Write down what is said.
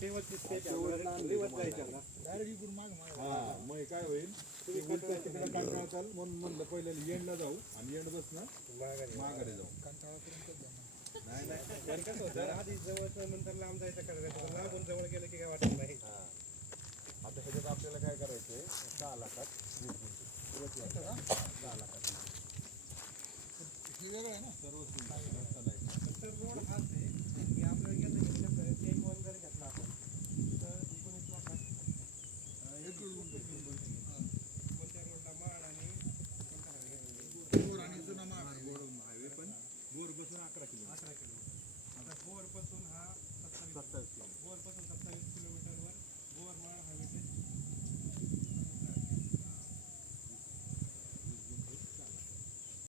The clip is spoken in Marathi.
शेवटची स्टेज रिवर्स जायचं ना डायरेक्ट इकडून माग हा मग काय होईल ते उलट्या तिकडे कंटाळा चाल म्हणून म्हणलं पहिल्या एंडला जाऊ आणि एंड बसणं माघारी जाऊ. कंटाळा करून नाही नाही कारण कसं होतं आधी जवळ नंतर लांब जायचं करायचं लांबून जवळ गेलं की काय वाटत नाही. आता ह्याच्यात आपल्याला काय करायचंय 6 लाखात 6 लाखात हे वेगळं आहे ना सर्व सुविधा रस्ता नाही. तर रोड हा